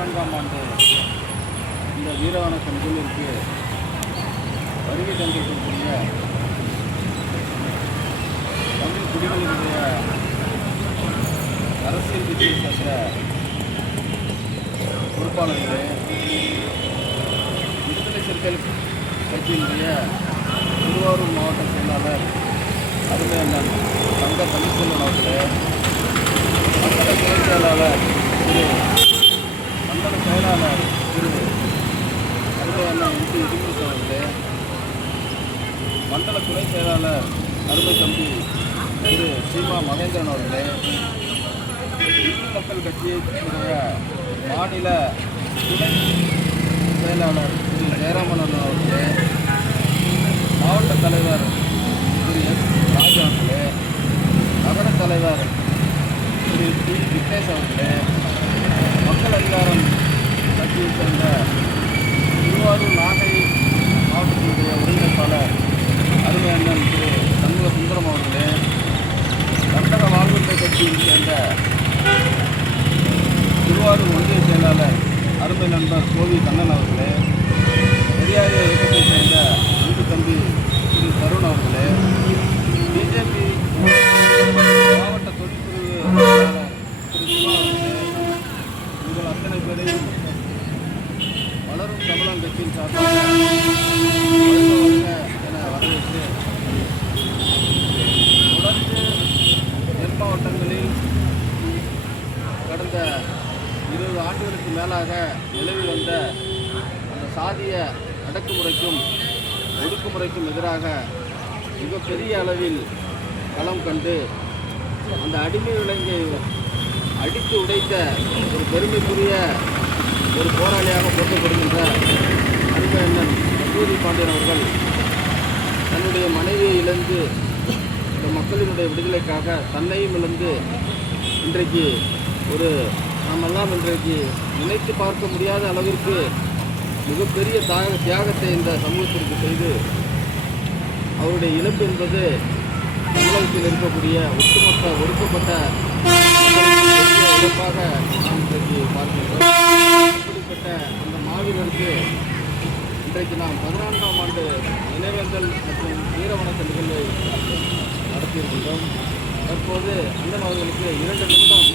14ஆம் ஆண்டு இந்த வீரவணக்க நிகழ்விற்கு வருகை தந்திருக்கக்கூடிய தமிழ் குடிகளினுடைய அரசியல் கட்சியை சேர்ந்த பொறுப்பாளர்களே, விடுதலை சிறுத்தைகள் கட்சியினுடைய திருவாரூர் மாவட்ட செயலாளர் அருமை அண்ணன் தங்க தமிழ்ச்செல்வன் அவர்களே, மண்டல துணை செயலாளர் மண்டல செயலாளர் அருமை அண்ணன் MP இடிமுத்து அவர்களே, மண்டல துணை செயலாளர் அருமை தம்பி சீமா மகேந்திரன் அவர்களே, இந்து மக்கள் கட்சியினுடைய மாநில துணை செயலாளர் ஜெயராமன் அவர்களே, மாவட்ட தலைவர் எஸ் ராஜா அவர்களே, நகர தலைவர் டி விக்னேஷ் அவர்களே, மக்கள் அதிகாரம் கட்சியைச் சேர்ந்த திருவாரூர் நாகை மாவட்டத்தினுடைய ஒருங்கிணைப்பாளர் அருமை அண்ணன் சண்முக சுந்தரம் அவர்களே, கர்நாடக வாழ்வுரிமை கட்சியைச் சேர்ந்த திருவாரூர் ஒன்றிய செயலாளர் அருமை நண்பர் கோவி கண்ணன் அவர்களே, பெரியாரிய இயக்கத்தைச் சேர்ந்த அன்பு தம்பி தருண் அவர்களே, பிஜேபி மாவட்ட தொழிற்பிரிவு செயலாளர் சிவா அவர்களே, உங்கள் அத்தனை பேரையும் வளரும் தமிழன் கட்சியின் சார்பாக என வரவேற்று, தொடர்ந்து தென் மாவட்டங்களில் கடந்த 20 ஆண்டுகளுக்கு மேலாக நிலவி வந்த அந்த சாதிய அடக்குமுறைக்கும் ஒடுக்குமுறைக்கும் எதிராக மிகப்பெரிய அளவில் களம் கண்டு அந்த அடிமை விலங்கை அடித்து உடைத்த ஒரு பெருமைக்குரிய ஒரு போராளியாக போற்றப்படுகின்ற அருமை அண்ணன் சூரி பாண்டியன் அவர்கள் தன்னுடைய மனைவியை இழந்து இந்த மக்களினுடைய விடுதலைக்காக தன்னையும் இழந்து இன்றைக்கு நாமெல்லாம் இன்றைக்கு நினைத்து பார்க்க முடியாத அளவிற்கு மிகப்பெரிய தியாகத்தை இந்த சமூகத்திற்கு செய்து அவருடைய இழப்பு என்பது தமிழகத்தில் இருக்கக்கூடிய ஒட்டுமொத்த ஒடுக்கப்பட்ட இழப்பாக நாம் இன்றைக்கு பார்க்கின்றோம். அப்படிப்பட்ட அந்த மாவீரருக்கு இன்றைக்கு நாம் 14ஆம் ஆண்டு நினைவேந்தல் மற்றும் வீரவணக்க நிகழ்வை நடத்தியிருக்கின்றோம். தற்போது அண்ணன் அவர்களுக்கு 2 நிமிடம்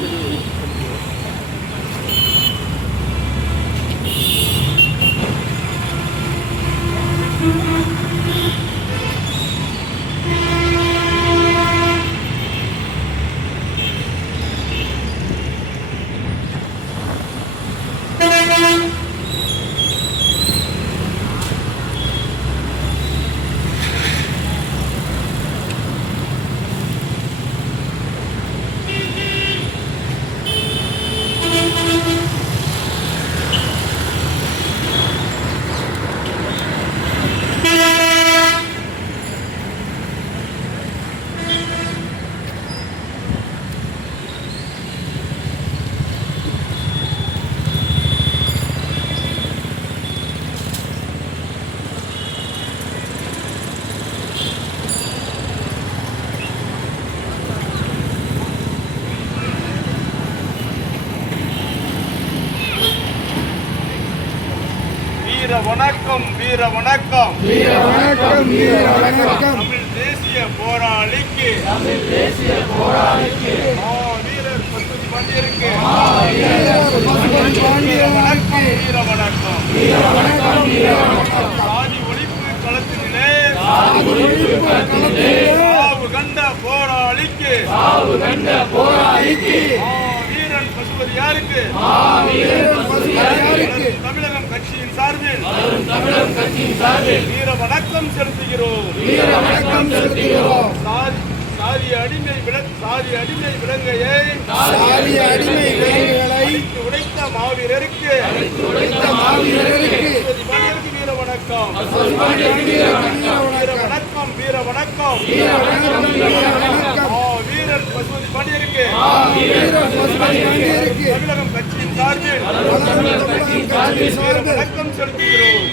செலுத்துகிறோம். வீர வணக்கம், வீர வணக்கம், வீர வணக்கம், வீர வணக்கம். தமிழ் தேசிய போராளிக்கு, தமிழ் தேசிய போராளிக்கு, வீரர் பசுபதி பாண்டியருக்கு வீர வணக்கம், வீர வணக்கம், வீர வணக்கம், வீர வணக்கம். சாதி ஒழிப்பு களத்திலே சாதி ஒழிப்பு களத்திலே சாவு கண்ட போராளிக்கு, சாவு கண்ட போராளிக்கு, வீரன் பசுபதியாருக்கு வீரன் பசுபதியாருக்கு தமிழகம் கட்சியின் சார்பில் வீர வணக்கம் செலுத்துகிறோம். வீர வணக்கம் செலுத்துகிறோம். சாதி அடிமை விலங்கையை உடைத்த மாவீரருக்கு வீர வணக்கம், வீர வணக்கம், வீர வணக்கம். வீரன் பசுபதி பாண்டியருக்கு தமிழகம் கட்சியின் சார்பில் வீர வணக்கம் செலுத்துகிறோம்.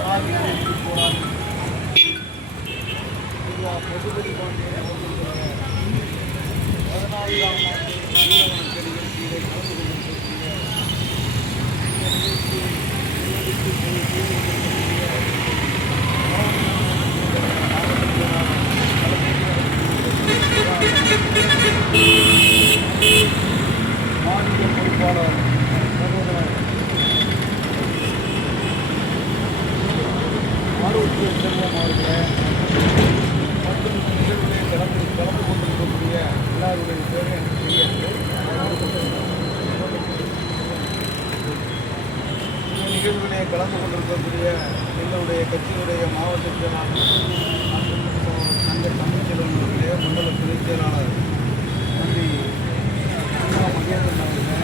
சாதி ஒழிப்பு போராட்டம் பசுபதி பாண்டியன் அவர்களுடைய 14ஆம் ஆண்டு வீரவணக்க நிகழ்ச்சியிலே கலந்து கொண்டிருக்கக்கூடிய மாநில பொறுப்பாளர் சகோதரர் ஆரோக்கிய செல்வம் அவர்களே மற்றும் இந்த நிகழ்வுகளை கலந்து கொண்டிருக்கக்கூடிய எல்லாருடைய பேரை எனக்கு தெரியாது. இந்த நிகழ்வுகளை கலந்து கொண்டிருக்கக்கூடிய எங்களுடைய கட்சியினுடைய மாவட்ட செயலாளர் சங்க தமிழ்ச்செல்வன் அவர்களே, மண்டல துணைச் செயலாளர் தம்பி மகேந்திரன் அவர்களே,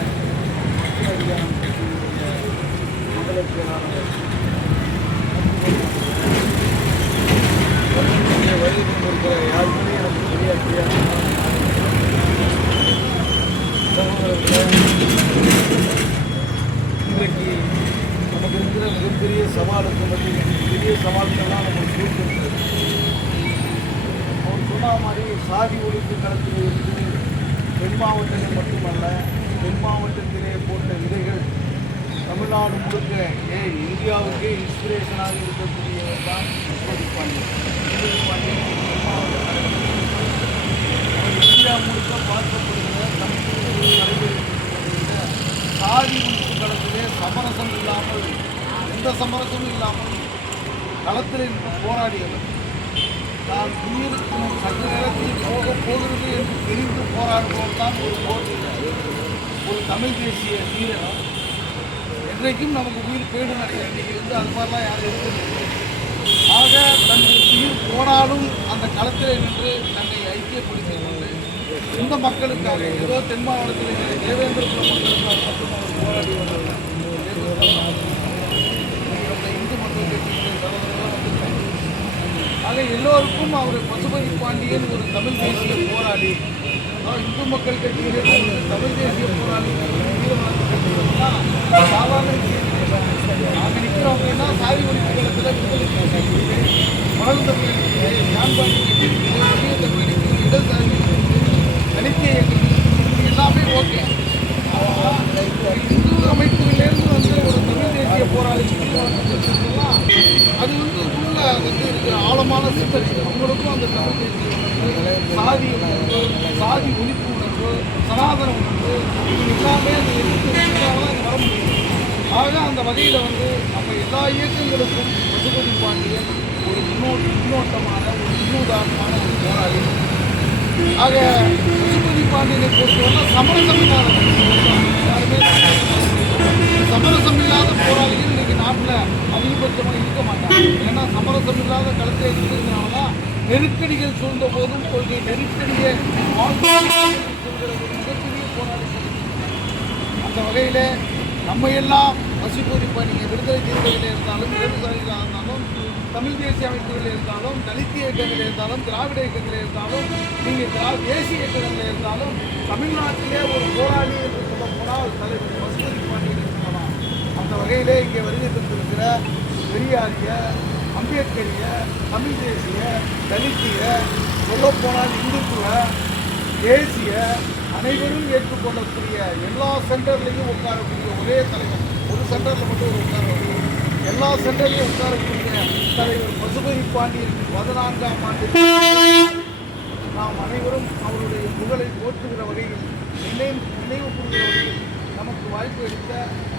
அதிகாரம் கட்சியினுடைய மண்டல செயலாளர் வருகை கொண்டிருக்கிற யாருக்குமே எனக்கு தெரியாது சகோதரர்களே, இன்றைக்கு நமக்கு இருக்கிற மிகப்பெரிய சவாலுக்கு மத்தியில் பெரிய சவால்கள்லாம் நமக்கு சூழ்ந்திருக்கிறது. அவர் சொன்ன மாதிரி சாதி ஒழிப்பு களத்தில் இருந்து தென் மாவட்டங்கள் மட்டுமல்ல, தென் மாவட்டத்திலே போட்ட விதைகள் தமிழ்நாடு முழுக்க இந்தியாவுக்கே இன்ஸ்பிரேஷனாக இருக்கக்கூடியவர் தான் பசுபதி பாண்டியன். இந்தியா முழுக்க பார்க்கப்படுகிற தமிழ்நாடு நடைபெறுகிற சாதி ஒழிப்பு களத்திலே சமரசம் இல்லாமல், எந்த சமரசமும் இல்லாமல் களத்தில் போராடியவர். நான் உயிருக்கு சற்று நேரத்தில் போகிறது என்று தெரிந்து போராடுவோம் தான் ஒரு தமிழ் தேசிய வீரர். என்றைக்கும் நமக்கு உயிர் பேடு நினைக்கிறேன். இன்றைக்கி அது மாதிரிலாம் யாரும் இருக்கிறது. ஆக தன்னுடைய உயிர் போனாலும் அந்த களத்தில் நின்று தன்னை ஐக்கியப்படுத்திக் கொண்டு இந்த மக்களுக்காக, ஏதோ தென் மாவட்டத்தில் தேவேந்திரபுர மக்களுக்காக மட்டும் அவர் போராடி வந்தவர். இந்து மக்கள் கட்சியினுடைய தலைவர்களாக வந்திருக்காங்க. ஆக எல்லோருக்கும் அவர் பசுபதி பாண்டியன் ஒரு தமிழ் தேசிய போராளி, இந்து மக்கள் கட்சியிலே தமிழ் தேசிய போராளி சாதாரண விஷயம் இல்லை. நாங்கள் நிற்கிறவங்கன்னா சாதி ஒழிப்பு களத்தில் வளர்ந்த தமிழ் ஜான்பாண்டி கட்சி, புதிய தமிழ் இடசாதி தனித்திய எல்லாமே ஓகே. இந்து அமைப்புகளிலேருந்து வந்து ஒரு தமிழ் தேசிய போராளி அது உள்ள இருக்கிற ஆழமான சிந்தனை. அவங்களுக்கும் அந்த தமிழ் தேசிய சாதி உணர்வு, சாதி ஒழிப்பு உணர்வு, சனாதன உணர்வு, இது எல்லாமே அந்த தான் வர முடியும். ஆக அந்த வகையில் வந்து நம்ம எல்லா இயக்கங்களுக்கும் பசுபதி பாண்டியன் ஒரு முன்னோட்டமான, ஒரு முன்னுதாரணமான ஒரு போராளி. ஆக பசுபதி பாண்டியனை பொறுத்தவரை சமரசம் இல்லாத யாருமே சமரசம் இல்லாத போராளிகள் இன்னைக்கு நாட்டில் அதிகபட்சமாக இருக்க மாட்டாங்க. ஏன்னா சமரசம் இல்லாத களத்தை இருக்கிறதுனால தான் நெருக்கடிகள் சூழ்ந்த போதும் கொள்கை நெருக்கடியை சொல்கிற ஒரு மிகப்பெரிய போராளி. அந்த வகையில் நம்ம எல்லாம் பசுபதி பாண்டியன் விடுதலை தீர்வுகளில் இருந்தாலும், இடதுசாரிகளாக இருந்தாலும், தமிழ் தேசிய அமைப்புகளில் இருந்தாலும், தலித் இயக்கங்களில் இருந்தாலும், திராவிட இயக்கங்களில் இருந்தாலும், நீங்கள் தேசிய இயக்கங்களில் இருந்தாலும், தமிழ்நாட்டிலே ஒரு போராளி என்று சொல்லப்போனால் தலைவர் பசுபதி பாண்டியன் என்று சொல்லலாம். அந்த வகையிலே இங்கே வருகை தந்திருக்கிற பெரியாரிய, அம்பேத்கரிய, தமிழ் தேசிய, தலித்திய, சொல்லப்போனால் இந்துத்துவ, தேசிய அனைவரும் ஏற்றுக்கொள்ளக்கூடிய எல்லா சென்டர்லையும் உட்காரக்கூடிய ஒரே தலைவர், ஒரு சென்டரில் மட்டும் ஒரு உட்கார, எல்லா சென்டர்லையும் உட்காரக்கூடிய தலைவர் பசுபதி பாண்டியன் 14ஆம் ஆண்டு நாம் அனைவரும் அவருடைய புகழை போற்றுகிற வகையில், நினைவு கூறுகிற வகையில் நமக்கு வாய்ப்பு அளித்த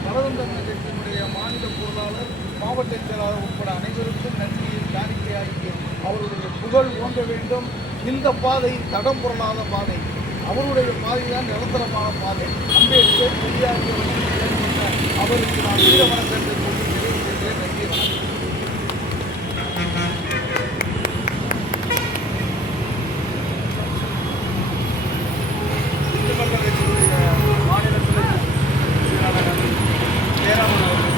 வலதுந்தமிழ் கட்சியினுடைய மாநில பொருளாளர், மாவட்ட செயலாளர் உட்பட அனைவருக்கும் நன்றியை காணிக்கையாகி அவருடைய புகழ் ஓங்க வேண்டும். இந்த பாதை தடம் புரளாத பாதை, அவருடைய பாதை தான் நிரந்தரமான பாதை. அம்பேத்கர் பெரியார் அவருக்கு நான் வீர வணக்கத்தை கொண்டு நிறைவு செய்கிறேன். நன்றி, வணக்கம். இந்து மக்கள் கட்சியினுடைய மாநில செயலாளர் ஜெயராமன் அவர்கள்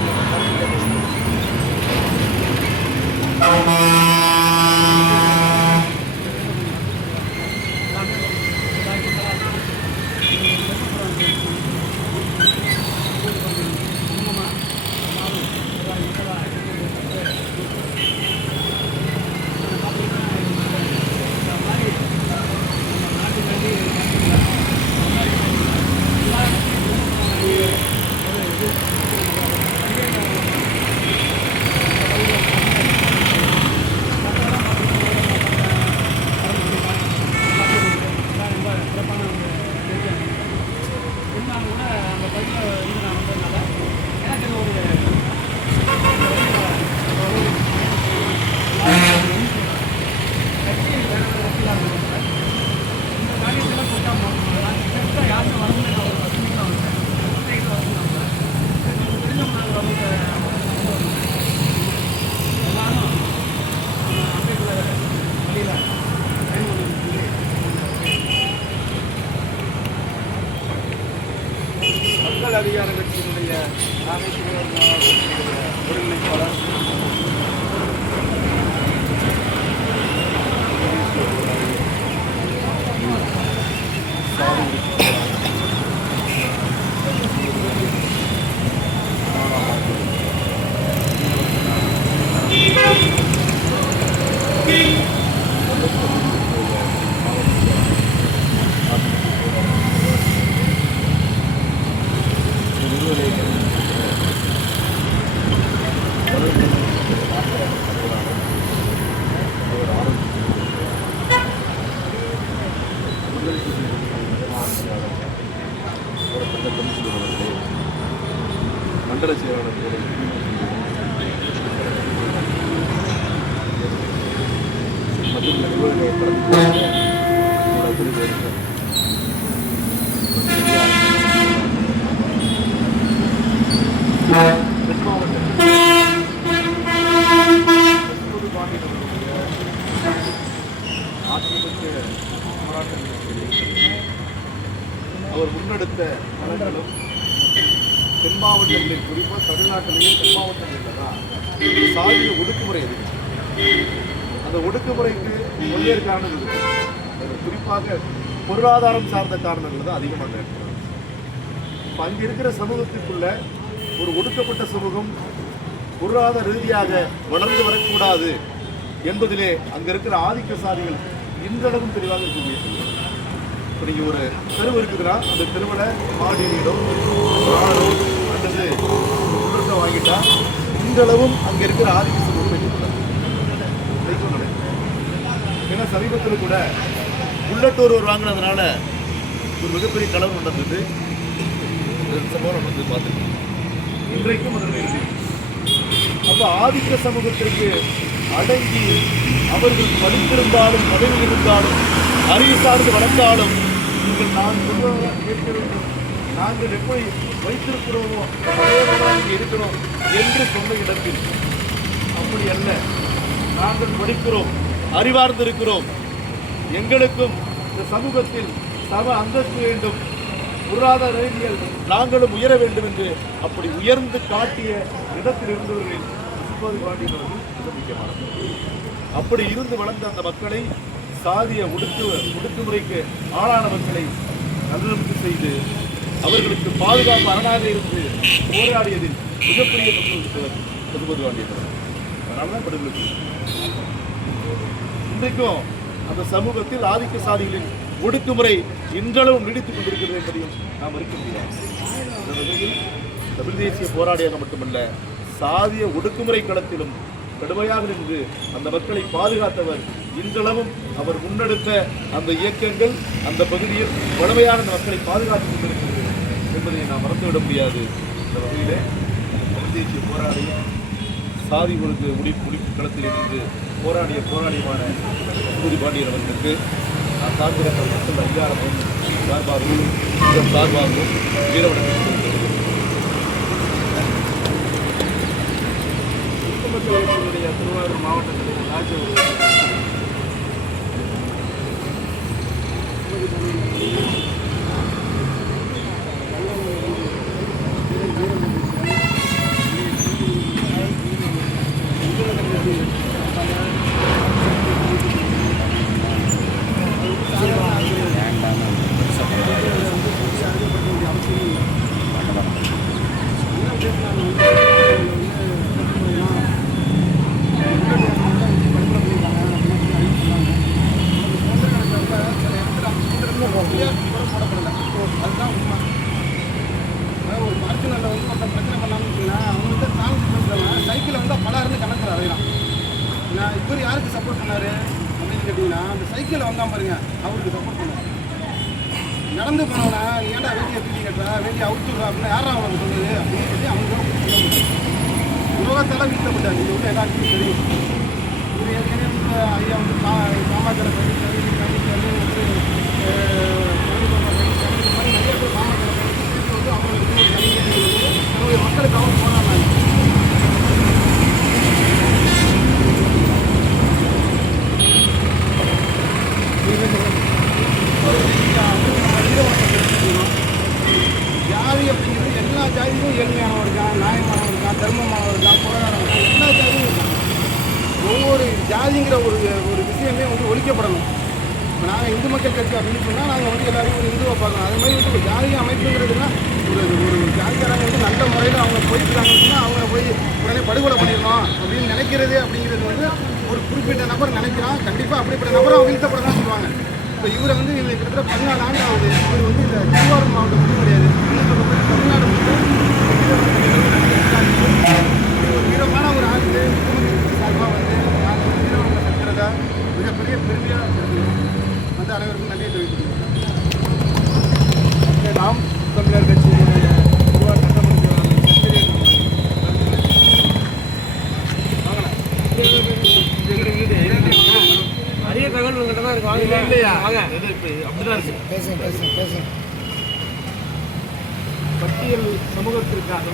மாவட்டங்களில் குறிப்பாக தமிழ்நாட்டிலேயே தென் மாவட்டங்களில் தான் சாதிய ஒடுக்குமுறை இருக்கு. அந்த ஒடுக்குமுறைக்கு பல்வேறு காரணங்கள் இருக்கு. குறிப்பாக பொருளாதாரம் சார்ந்த காரணங்கள் தான் அதிகமாக இருக்கிறது. இப்போ அங்கே இருக்கிற சமூகத்திற்குள்ள ஒரு ஒடுக்கப்பட்ட சமூகம் பொருளாதார ரீதியாக வளர்ந்து வரக்கூடாது என்பதிலே அங்கே இருக்கிற ஆதிக்க சாதிகள் இன்றளவும் தெளிவாக இருக்கக்கூடிய. இப்போ நீங்கள் ஒரு தெருவு இருக்குதுன்னா அந்த தெருவில் மாடி வீடோ ஆடோ அல்லது உடற்க வாங்கிட்டா இன்றளவும் அங்கே இருக்கிற ஆதிக்க சமூகம் நடக்கும். ஏன்னா சமீபத்தில் கூட புல்லட் ஒருவர் வாங்கினதுனால ஒரு மிகப்பெரிய கலவரம் நடந்தது. சம்பவம் வந்து பார்த்துருக்கோம். இன்றைக்கும் அதற்கு அப்போ ஆதிக்க சமூகத்திற்கு அடங்கி அவர்கள் படித்திருந்தாலும் பதவியில் இருந்தாலும் அறிவு சார்ந்து வளர்ந்தாலும் நீங்கள் நான் சொல்வதாக கேட்க வேண்டும், நாங்கள் எப்படி வைத்திருக்கிறோமோ அதேதான் இங்கே இருக்கிறோம் என்று சொன்ன இடத்தில் அப்படி அல்ல. நாங்கள் படிக்கிறோம், அறிவார்ந்து இருக்கிறோம், எங்களுக்கும் இந்த சமூகத்தில் சம அந்தஸ்து வேண்டும், பொருளாதார ரீதியில் நாங்களும் உயர வேண்டும் என்று அப்படி உயர்ந்து காட்டிய இடத்தில் இருந்தவர்கள் பாண்டியவர்கள் மிக முக்கியமானது. அப்படி இருந்து வளர்ந்த அந்த மக்களை சாதிய ஒடுக்குமுறைக்கு ஆளான மக்களை நல்லிணக்கம் செய்து அவர்களுக்கு பாதுகாப்பு அரணாக இருந்து போராடியதில் மிகப்பெரிய பசுபதி பாண்டியவர். அதனால்தான் படுகொலை. இன்றைக்கும் அந்த சமூகத்தில் ஆதிக்க சாதிகளின் ஒடுக்குமுறை இன்றளவும் நீடித்துக் கொண்டிருக்கிறது என்பதையும் நாம் இருக்க முடியாது. இந்த வகையில் தமிழ் தேசிய போராடியாக மட்டுமல்ல, சாதிய ஒடுக்குமுறை களத்திலும் கடுமையாக நின்று அந்த மக்களை பாதுகாத்தவர். இன்றளவும் அவர் முன்னெடுத்த அந்த இயக்கங்கள் அந்த பகுதியில் வலிமையான அந்த மக்களை பாதுகாத்துக் கொண்டிருக்கிறது என்பதை நாம் மறந்துவிட முடியாது. இந்த வகையிலே தமிழ் தேசிய போராடிய சாதி ஒழிப்பு களத்தில் இருந்து போராடியமான பசுபதி பாண்டியன் அவர்களுக்கு நான் சார்ந்த மக்கள் அதிகாரமும் சார்பாகவும் சார்பாகவும் வீரவணக்கம் திருவாரூர் மாவட்டத்தில் ராஜ்ய அதுதான் உண்மை. ஒரு பார்க்கில் வந்து ஒருத்தர் பிரச்சனை பண்ணாமல் வச்சுக்கலாம், அவங்கள்ட்ட தாங்கி பண்ணுறவங்க சைக்கிளை வந்து பல இருந்து கணக்கில் அதையலாம். நான் இவர் யாருக்கு சப்போர்ட் பண்ணார் அப்படின்னு கேட்டிங்கன்னா, அந்த சைக்கிளை வந்தால் பாருங்க அவருக்கு சப்போர்ட் பண்ணுவாங்க. நடந்து போனவனா நீ ஏன்டா வேண்டிய தூக்கி கட்டுறா வேண்டிய அவுத்துடுறா அப்படின்னா யாரா அவனுக்கு சொன்னது அப்படின்னு சொல்லி அவங்க உலகத்தால் வீழ்த்தப்பட்டார். இது வந்து எல்லாருக்கும் தெரியும். இது ஏற்கனவே வந்து ஐயா வந்து பாமக நிறைய பேர் பாமக வந்து அவங்களுக்கு நம்முடைய மக்களுக்காக போராடினாங்க. ஜாதி அப்படிங்கிறது எல்லா ஜாதியும் ஏழ்மையானவன் இருக்கான், நியாயமானவன் இருக்கான், தர்மமானவன் இருக்கான், பொருளாதாரம் இருக்கான், எல்லா ஜாதியும் இருக்கான். ஒவ்வொரு ஜாதிங்கிற ஒரு விஷயமே வந்து ஒழிக்கப்படணும். இப்போ நாங்கள் இந்து மக்கள் கட்சி அப்படின்னு சொன்னால் நாங்கள் வந்து எல்லாரையும் ஒரு இந்துவை பார்க்கணும். அது மாதிரி வந்து ஒரு ஜாதிய அமைப்புங்கிறதுனா ஒரு ஜாதிக்காரங்க வந்து நல்ல முறையில் அவங்க போயிட்டுருக்காங்கன்னு சொன்னால் அவங்க போய் உடனே படுகொலை பண்ணிடணும் அப்படின்னு நினைக்கிறது அப்படிங்கிறது வந்து ஒரு குறிப்பிட்ட நபர் நினைக்கிறான். கண்டிப்பாக அப்படிப்பட்ட நபரை அவங்க வீழ்த்தப்பட தான் சொல்லுவாங்க. இப்போ இவரை வந்து இவங்க கிட்டத்தட்ட 14 ஆண்டு ஆகுது. இவர் வந்து இந்த திருவாரூர் மாவட்டம் மட்டும் கிடையாது, தமிழ்நாடு வீரமான ஒரு ஆண்டு சார்பாக வந்து நாங்கள் வீரவங்களை செலுத்துறதா மிகப்பெரிய பெருமையாக தெரிஞ்சுக்கிறோம். வந்து அனைவருக்கும் நன்றியை தெரிவித்துக்கிறோம். நாம் தமிழர் கட்சியினுடைய திருவாரூர் சட்டமன்ற நிறைய தகவல் உங்கள்கிட்ட தான் இருக்கு. வாங்க இல்லையா வாங்க அப்படிதான் இருக்கு. பேசுங்க. பட்டியல் சமூகத்திற்காக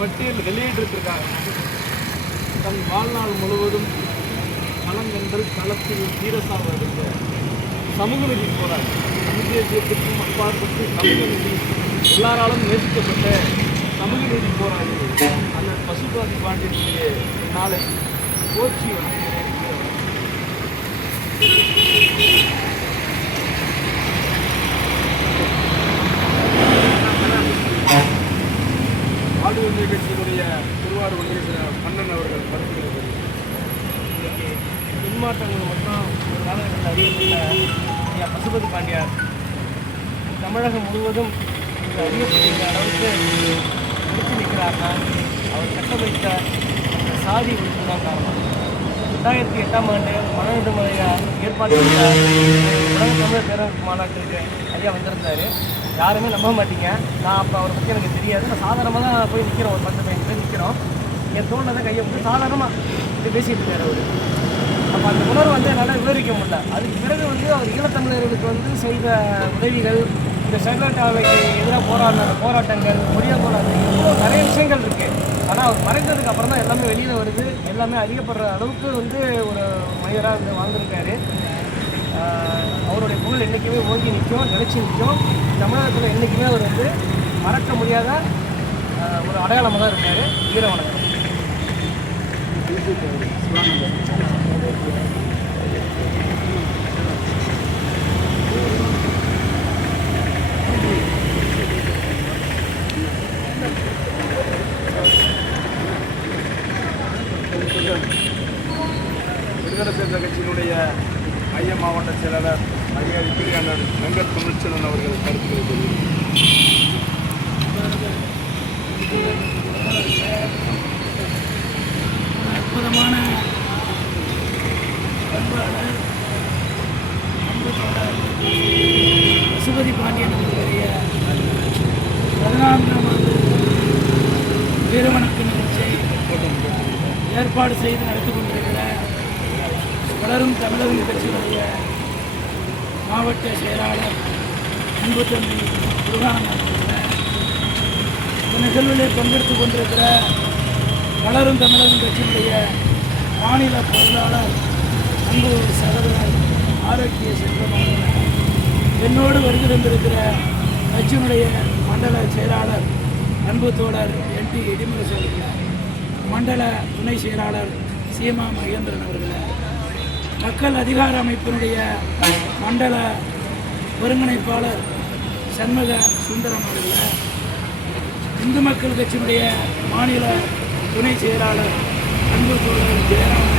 பட்டியல் வெளியீட்டிற்காக தன் வாழ்நாள் முழுவதும் களம் என்று களத்தில் வீரசாக இருந்த சமூக நீதி போராட்டம் தமிழ் தேசியத்திற்கும் அப்பாற்பட்டு சமூக நீதி எல்லாராலும் நேசிக்கப்பட்ட சமூக நீதி போராளி அண்ணன் பசுபதி பாண்டியனுடைய நாளை போற்றி வணங்குகிறேன். ஆடு ஒன்றிய கட்சியினுடைய திருவாரூர் ஒன்றிய மன்னன் அவர்கள் கருத்துக்கிறது இன்னைக்கு பின்மாற்றங்கள் மட்டும் ஒரு காலகட்டத்தில் அறியப்பட்ட ஐயா பசுபதி பாண்டியார் தமிழகம் முழுவதும் இந்த அறியப்படுகிற அளவுக்கு நிறுத்தி நிற்கிறார்னா அவர் கட்டமைத்த அந்த சாதி ஒழிப்பு தான் காரணம். 2008ஆம் ஆண்டு மனநடுமலையில் ஏற்பாடு செய்த உலக தமிழர் பேரமைப்பு மாநாட்டுக்கு ஐயா வந்திருந்தார். யாருமே நம்ப மாட்டீங்க. நான் அப்போ அவரை பற்றி எனக்கு தெரியாது. நான் சாதாரணமாக தான் போய் நிற்கிறோம், ஒரு 10-15 பேர் நிற்கிறோம். என் தோளில் தான் கையை போட்டு சாதாரணமாக இப்படி பேசிகிட்டு இருக்காரு அவர். அப்போ அந்த உணர்வு என்னால் விவரிக்க முடியல. அதுக்கு பிறகு அவர் ஈழத்தமிழர்களுக்கு செய்த உதவிகள், இந்த ஸ்டெர்லைட் ஆலைக்கு எதிராக போராடின போராட்டங்கள், மொழியாக போராட்டம், இவ்வளோ நிறைய விஷயங்கள் இருக்குது. ஆனால் அவர் மறைந்ததுக்கு அப்புறம் தான் எல்லாமே வெளியில் வருது. எல்லாமே அறியப்படுற அளவுக்கு ஒரு மனிதராக வாழ்ந்துருக்காரு. அவருடைய புகழ் என்றைக்குமே ஓங்கி நிற்கும், நிலைச்சி நிற்கும். தமிழகத்தில் என்றைக்குமே அவர் மறக்க முடியாத ஒரு அடையாளமாக தான் இருக்கார். வீர வணக்கம். விடுதலை சிறுத்தை கட்சியினுடைய மைய மாவட்ட செயலாளர் அதிகாரி அண்ணன் வெங்கட் தமிழ்ச்செல்வன் அவர்கள் கருத்துக்களை தெரிவித்தார். அற்புதமான பண்பாளர் பசுபதி பாண்டியன் அவர்களுடைய 14ஆம் ஆண்டு வீரவணக்க நிகழ்ச்சியை ஏற்பாடு செய்து நடத்தி கொண்டிருக்கிற வளரும் தமிழகம் கட்சியினுடைய மாவட்ட செயலாளர் அன்பு தம்பி முருகானந்தன் அவர்கள், இந்த நிகழ்வில் பங்கெடுத்துக் கொண்டிருக்கிற வளரும் தமிழகம் கட்சியினுடைய மாநில பொருளாளர் அன்பு சகோதரர் ஆரோக்கிய செல்வம் அவர்கள், என்னோடு வருகை தந்திருக்கிற கட்சியினுடைய மண்டல செயலாளர் அன்பு தோழர் NT இடிமுரசு அவர்கள், மண்டல துணை செயலாளர் சீமா மகேந்திரன் அவர்கள், மக்கள் அதிகார அமைப்பினுடைய மண்டல ஒருங்கிணைப்பாளர் சண்முக சுந்தரம் அவர்கள், இந்து மக்கள் கட்சியினுடைய மாநில துணை செயலாளர் அன்பு தோழர் ஜெயராம்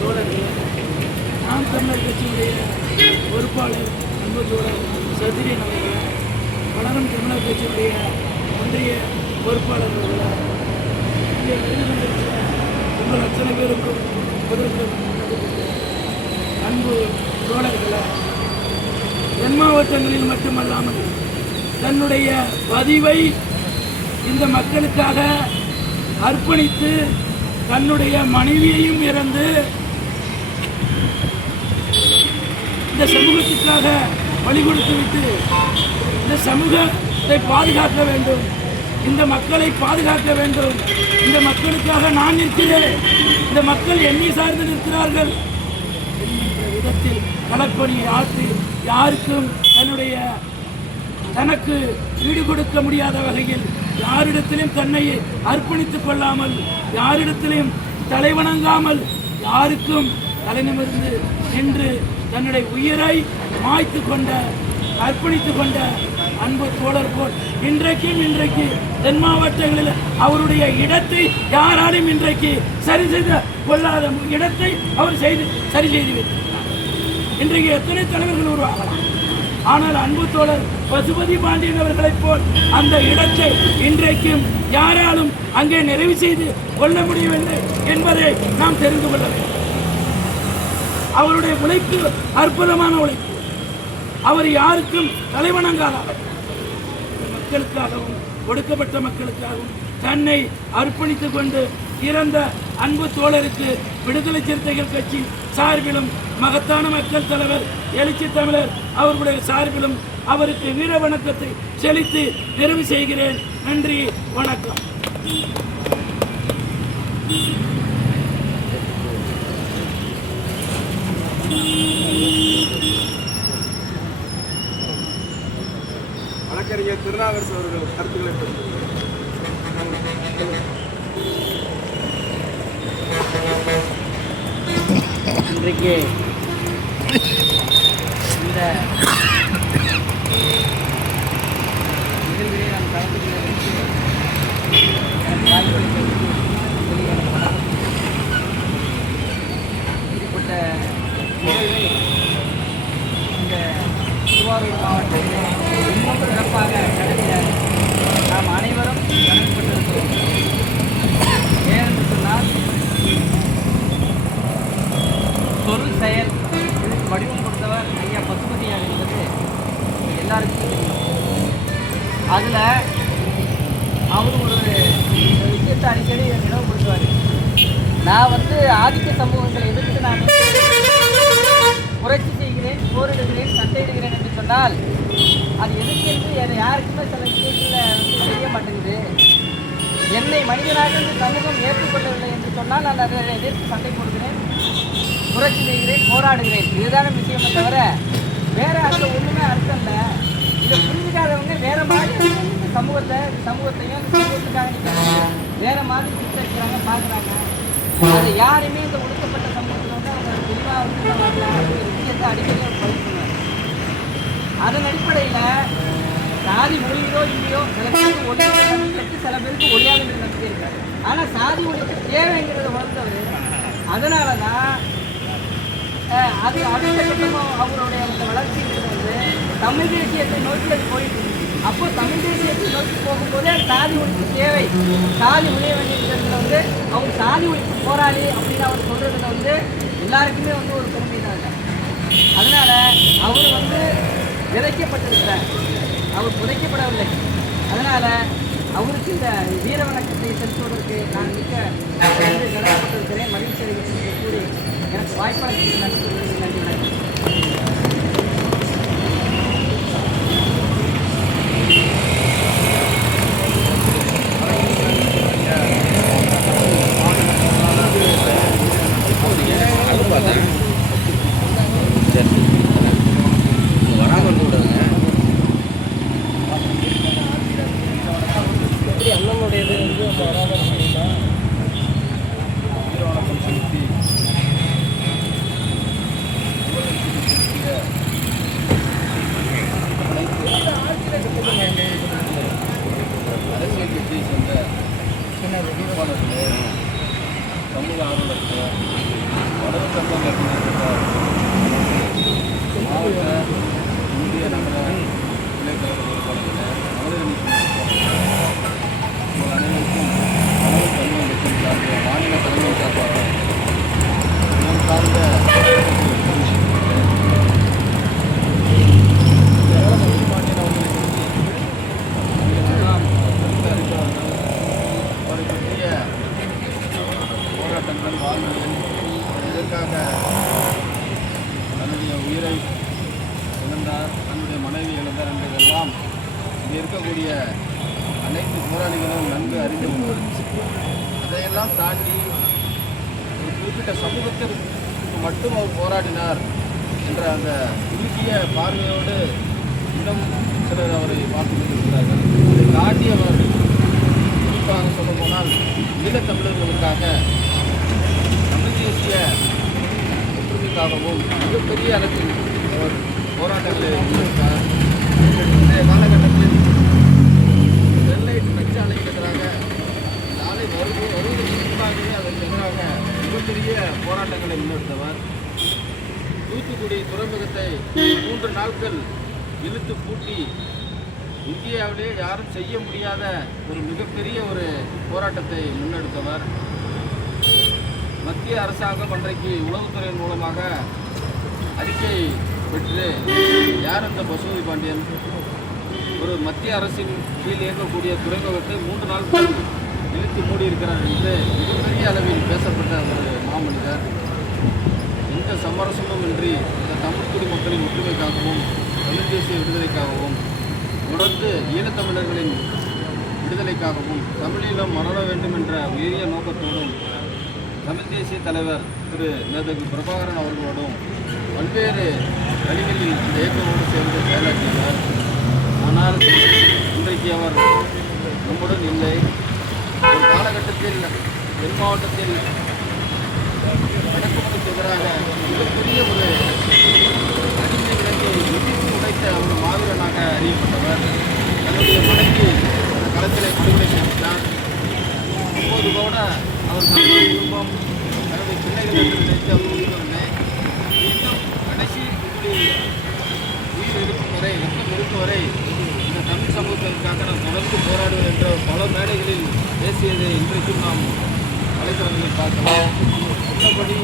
தோழர்கள், நாம் தமிழர் கட்சியினுடைய பொறுப்பாளர் அன்பு தோழர் சத்ரியன் அவர்கள், வளரும் தமிழர் கட்சியினுடைய ஒன்றிய பொறுப்பாளர் அவர்கள், இங்கே வருகின்ற உங்கள் அத்தனை பேருக்கும் அன்பு தோழர்களை, தென் மாவட்டங்களில் மட்டுமல்லாமல் தன்னுடைய பதிவை இந்த மக்களுக்காக அர்ப்பணித்து தன்னுடைய மனைவியையும் இறந்து இந்த சமூகத்திற்காக வழி கொடுத்துவிட்டு இந்த சமூகத்தை பாதுகாக்க வேண்டும், இந்த மக்களை பாதுகாக்க வேண்டும், இந்த மக்களுக்காக நான் நிற்கிறேன், இந்த மக்கள் என்னை சார்ந்து நிற்கிறார்கள் என்கின்ற விதத்தில் களப்பணி ஆற்றி யாருக்கும் தனக்கு ஈடு கொடுக்க முடியாத வகையில் யாரிடத்திலும் தன்னை அர்ப்பணித்துக் கொள்ளாமல், யாரிடத்திலும் தலைவணங்காமல், யாருக்கும் தலைநிமிர்ந்து நின்று தன்னுடைய உயிரை மாய்த்து கொண்ட அர்ப்பணித்துக் கொண்ட அன்பு தோழர் போல் இன்றைக்கு தென் மாவட்டங்களில் அவருடைய இடத்தை யாராலும் இன்றைக்கு சரி செய்து கொள்ளாத இடத்தை அவர் சரி செய்து வைத்திருக்கிறார். இன்றைக்கு எத்தனை தலைவர்கள் உருவாகலாம், ஆனால் அன்பு தோழர் பசுபதி பாண்டியன் அவர்களைப் போல் அந்த இடத்தை இன்றைக்கும் யாராலும் அங்கே நிறைவு செய்து கொள்ள முடியவில்லை என்பதை நாம் தெரிந்து கொள்ள வேண்டும். அவருடைய உழைப்பு அற்புதமான உழைப்பு. அவர் யாருக்கும் தலைவணங்காதார். மக்களுக்காகவும் ஒடுக்கப்பட்ட மக்களுக்காகவும் தன்னை அர்ப்பணித்துக் கொண்டு இறந்த அன்பு தோழருக்கு விடுதலை சிறுத்தைகள் கட்சி சார்பிலும் மகத்தான மக்கள் தலைவர் எழுச்சி தமிழர் அவர்களுடைய சார்பிலும் அவருக்கு வீர வணக்கத்தை செலுத்தி நிறைவு செய்கிறேன். நன்றி, வணக்கம். வழக்கறிஞர் திருநாகரசு அவர்கள் கருத்துக்களை பற்றி இன்றைக்கு இந்த நிகழ்விலே நான் கலந்து கொள்வதற்கு எனக்கு வாய்ப்பளித்ததற்கு முதலில் எனக்கு வணக்கம். இப்படிப்பட்ட நிகழ்வை இந்த திருவாரூர் மாவட்டத்திலே இன்னும் சிறப்பாக நடத்த நாம் அனைவரும் கடமைப்பட்டிருக்கிறோம். ஏனென்று சொன்னால் பொருள் செயல் இதுக்கு வடிவம் கொடுத்தவர் ஐயா பசுபதியார் என்பது எல்லாருக்கும் தெரியும். அதில் அவர் ஒரு விஷயத்தை அடிக்கடி நினைவுபடுத்துவார். நான் ஆதிக்க சமூகங்களை எதிர்த்து நான் புரட்சி செய்கிறேன், போரிடுகிறேன், சண்டையிடுகிறேன் என்று சொன்னால் அது எதுக்கு என்று யாருக்குமே சில விஷயத்தில் தெரிய மாட்டேங்குது. என்னை மனிதனாக இந்த சமூகம் ஏற்றுக்கொள்ளவில்லை என்று சொன்னால் நான் அதை எதிர்த்து சண்டை போடுகிறேன், புரட்சி செய்கிறேன், போராடுகிறேன். இதுதான விஷயமே தவிர வேறு அதில் ஒன்றுமே அர்த்தம் இல்லை. இதை புரிஞ்சுக்காதவங்க வேறு மாதிரி இந்த சமூகத்தையும் இந்த சமூகத்துக்காக வேறு மாதிரி சித்தரிக்கிறாங்க, பார்க்குறாங்க. அது யாருமே இந்த ஒடுக்கப்பட்ட சமூகத்தில் அவங்க தெளிவாக வரலாம் ஒரு விஷயத்தை அடிக்கடி அவர் பதிவு பண்ணுவார். அதன் அடிப்படையில் சாதி ஒழியோ இல்லையோ சில பேருக்கு ஒழியாது, சில பேருக்கு ஒழியாதுன்ற நம்பிக்கை இருக்காரு. ஆனால் சாதி ஒழிப்பு தேவைங்கிறத உணர்ந்தவர். அதனால தான் அது அடுத்த கட்டமும் அவருடைய அந்த வளர்ச்சிங்கிறது தமிழ் தேசியத்தை நோக்கி அது போயிட்டு இருக்கு. அப்போ தமிழ் தேசியத்தை நோக்கி போகும்போதே சாதி ஒழிப்பு தேவை, சாதி ஒழிய வேண்டியதுல அவங்க சாதி ஒழிப்பு போராளி அப்படின்னு அவர் சொல்றதுல எல்லாருக்குமே ஒரு பெருமை தான். அதனால அவர் விதைக்கப்பட்டிருக்கிறார், அவர் புதைக்கப்படவில்லை. அதனால அவருக்கு இந்த வீர வணக்கத்தை செலுத்துவதற்கு நான் மிக்க கடமைப்பட்டிருக்கிறேன். மகிழ்ச்சி அடைகிறேன் கூறி எனக்கு வாய்ப்பாளருக்கு நன்றி வணக்கம். சமூக ஆர்வலருக்கு வடக்கு தமிழக மாவட்ட இந்திய நகர இளைக்கழக பொறுப்பாளர்கள் உங்கள் அனைவருக்கும் தமிழ் சமூக கட்சியின் சார்ந்த மாநில தலைமை சார்பாக சார்ந்த போராட்டங்கள் வாழ்வுகள் இதற்காக தன்னுடைய உயிரை இழந்தார், தன்னுடைய மனைவி இழந்தார் என்பதெல்லாம் இங்கே இருக்கக்கூடிய அனைத்து போராளிகளும் நன்கு அறிந்து கொண்டு அதையெல்லாம் தாண்டி ஒரு குறிப்பிட்ட சமூகத்திற்கு மட்டும் அவர் போராடினார் என்ற அந்த குறுகிய பார்வையோடு இன்னும் சிலர் அவரை பார்த்து கொண்டிருக்கிறார்கள். அதை தாண்டி அவர் குறிப்பாக சொல்ல போனால் ஈழத்தமிழர்களுக்காக தமிழ் தேசிய ஒற்றுமைக்காகவும் மிகப்பெரிய அளவில் அவர் போராட்டங்களை முன்னெடுத்தார். இன்றைய காலகட்டத்தில் ஸ்டெர்லைட் பிரச்சாலைக்கு எதிராக நாளை வருவதற்கு முன்பாகவே அதற்கு எதிராக மிகப்பெரிய போராட்டங்களை முன்னெடுத்தவர். தூத்துக்குடி துறைமுகத்தை 3 நாட்கள் இழுத்து பூட்டி இந்தியாவிலே யாரும் செய்ய முடியாத ஒரு மிகப்பெரிய ஒரு போராட்டத்தை முன்னெடுத்தவர். மத்திய அரசாங்கம் அன்றைக்கு உளவுத்துறையின் மூலமாக அறிக்கை பெற்று யார் அந்த பசுபதி பாண்டியன் ஒரு மத்திய அரசின் கீழ் இயங்கக்கூடிய துறைமுகத்தை 3 நாட்கள் இழுத்து மூடியிருக்கிறார் என்று மிகப்பெரிய அளவில் பேசப்பட்ட ஒரு மாமனிதர். எந்த சமரசமும் இன்றி இந்த தமிழ் குடிமக்களின் ஒற்றுமைக்காகவும் தமிழ் தேசிய விடுதலைக்காகவும் தொடர்ந்து ஈழத்தமிழர்களின் விடுதலைக்காகவும் தமிழீழம் மலர வேண்டும் என்ற உயரிய நோக்கத்தோடும் தமிழ் தேசிய தலைவர் திரு மேதகு பிரபாகரன் அவர்களோடும் பல்வேறு வழிகளில் இந்த இயக்கமோடு சேர்ந்து செயலாற்றினார். ஆனால் இன்றைக்கு அவர் நம்முடன் இல்லை. ஒரு காலகட்டத்தில் தென் மாவட்டத்தில் அடக்குமுறைக்கு எதிராக மிகப்பெரிய ஒரு அடிமை விலங்கை எதிர்த்து உடைத்த ஒரு மாவீரனாக அறியப்பட்டவர். தன்னுடைய மனைவி அந்த களத்திலே படுகொலை செய்தார். அப்போது கூட அவர் தன்னுடைய குடும்பம் தன்னுடைய பிள்ளைகள் என்று நினைத்து அவர் உயிரிழந்தே இன்னும் கடைசி உயிர் இருக்கும் வரை ரத்தம் இருக்கும் வரை இந்த தமிழ் சமூகத்திற்காக நாம் தொடர்ந்து போராடுவது என்ற பல மேடைகளில் பேசியதை இன்றைக்கும் நாம் வலைத்தளங்களில் பார்க்கலாம். சொன்னபடி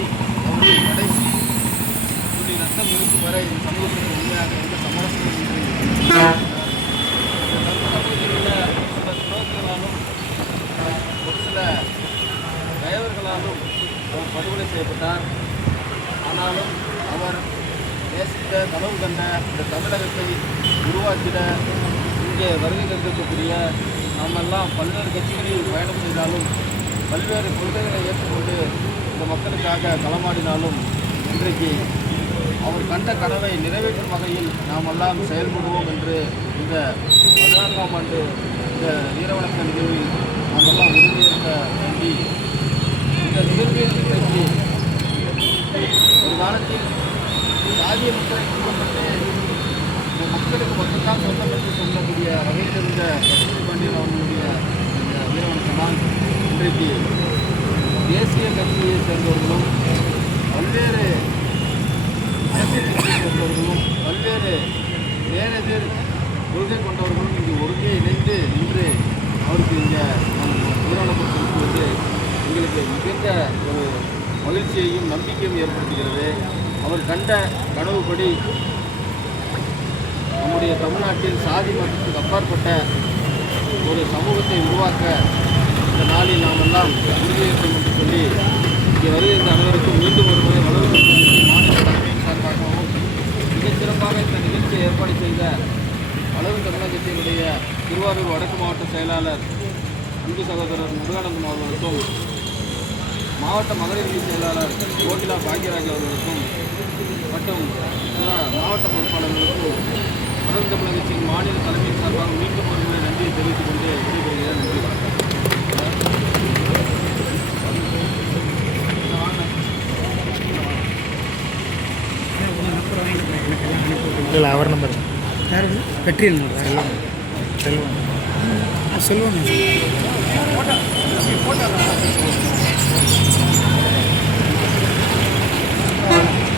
அவருடைய கடைசி துளி ரத்தம் இருக்கும் வரை இந்த சமூகத்திற்கு உண்மையாக வந்து சமரசம் சமூகத்தில் உள்ள சில துரோகங்களாலும் ஒரு சில தயவர்களாலும் அவர் படுகொலை செய்யப்பட்டார். ஆனாலும் அவர் நேசித்த கனவு கண்ட இந்த தமிழகத்தை உருவாக்கிட இங்கே வருகை தந்திருக்கக்கூடிய நாமெல்லாம் பல்வேறு கட்சிகளில் பயணம் செய்தாலும் பல்வேறு கொள்கைகளை ஏற்றுக்கொண்டு இந்த மக்களுக்காக களமாடினாலும் இன்றைக்கு அவர் கண்ட கனவை நிறைவேற்றும் வகையில் நாமெல்லாம் செயல்படுவோம் என்று இந்த 14ஆம் ஆண்டு இந்த வீரவணக்க நிகழ்வில் நாமெல்லாம் உறுதியேற்க வேண்டி இந்த நிகழ்வில் இன்றைக்கு ஒரு காலத்தில் சாதிய மக்களை கொல்லப்பட்டு இந்த மக்களுக்கு மட்டும்தான் சொந்தம் என்று சொல்லக்கூடிய வகையில் இருந்த பசுமை பாண்டியன் அவர்களுடைய இந்த வீரவணக்கனால் இன்றைக்கு தேசிய கட்சியை சேர்ந்தவர்களும் பல்வேறு அரசியல் கட்சியை சேர்ந்தவர்களும் பல்வேறு நேரெதிர் கொள்கை கொண்டவர்களும் இங்கு ஒருங்கே இணைந்து இன்று அவருக்கு இங்கே வீரவணக்கம் செலுத்துவது எங்களுக்கு மிகுந்த ஒரு மகிழ்ச்சியையும் நம்பிக்கையும் ஏற்படுத்துகிறது. அவர் கண்ட கனவுப்படி நம்முடைய தமிழ்நாட்டில் சாதி மதத்துக்கு அப்பாற்பட்ட ஒரு சமூகத்தை உருவாக்க இந்த நாளில் நாமெல்லாம் உறுதியேற்றோம் என்று சொல்லி இங்கே வருகின்ற அனைவருக்கும் மீண்டும் ஒருமுறை வளர்ச்சி மாநில தலைமையின் சார்பாகவும் மிகச்சிறப்பாக இந்த நிகழ்ச்சியை ஏற்பாடு செய்த வளர்வு தமிழகத்தினுடைய திருவாரூர் வடக்கு மாவட்ட செயலாளர் அன்பு சகோதரர் முருகானந்தம் அவர்களுக்கும் மாவட்ட மகளிர் செயலாளர் கோகிலா பாக்யராஜ் அவர்களுக்கும் மற்றும் மாவட்ட பொறுப்பாளர்களுக்கும் வளர்வு தமிழகத்தின் மாநில தலைமையின் சார்பாக மீண்டும் ஒருமுறை நன்றியை தெரிவித்துக் கொண்டு விடைபெறுகிறேன். நன்றி வணக்கம். இல்லை அவர் நம்பர் யார் வெற்றியன் செல்வம் செல்வம் செல்வம்